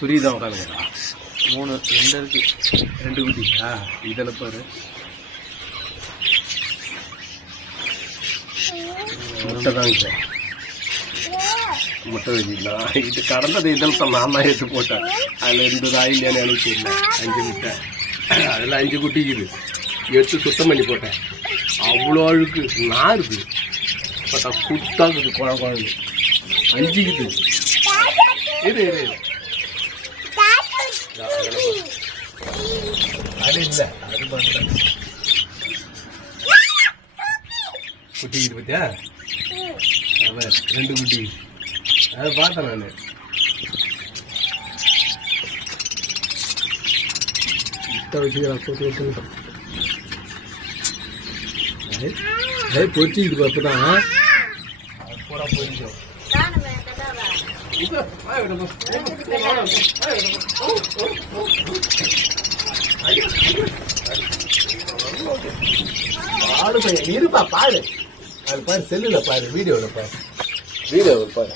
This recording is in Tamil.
குறி தான் உட்காந்துக்கிறா 3 2 இருக்கு 2 குட்டியா இதில் பாரு முட்டை தாங்க முட்டை வச்சுக்கலாம் இது கடந்தது இதில் நான் தான் எடுத்து போட்டேன் அதில் இருந்ததா இல்லையான்னு எனக்கு தெரியல 5 முட்டை அதில் 5 குட்டிக்குது எடுத்து சுத்தம் பண்ணி போட்டேன் அவ்வளோ அழுக்கு நான் இருக்குது பார்த்தா குத்தாக்குது குழந்தை 5 குட்டி இரு அது இல்லை அது பண்ணுறேன் குட்டிக்கிட்டு பார்த்தியா அவன் 2 குட்டி அதை பார்த்தேன் நான் முட்டை வச்சுக்கிறேன் போட்டு அதே பொறிச்சிக்கிட்டு அப்பதான் பூரா பொறிக்கும் பாடு பையன் இருப்பா பாடு அது பாரு செல்லுல பாரு வீடியோவில் பாரு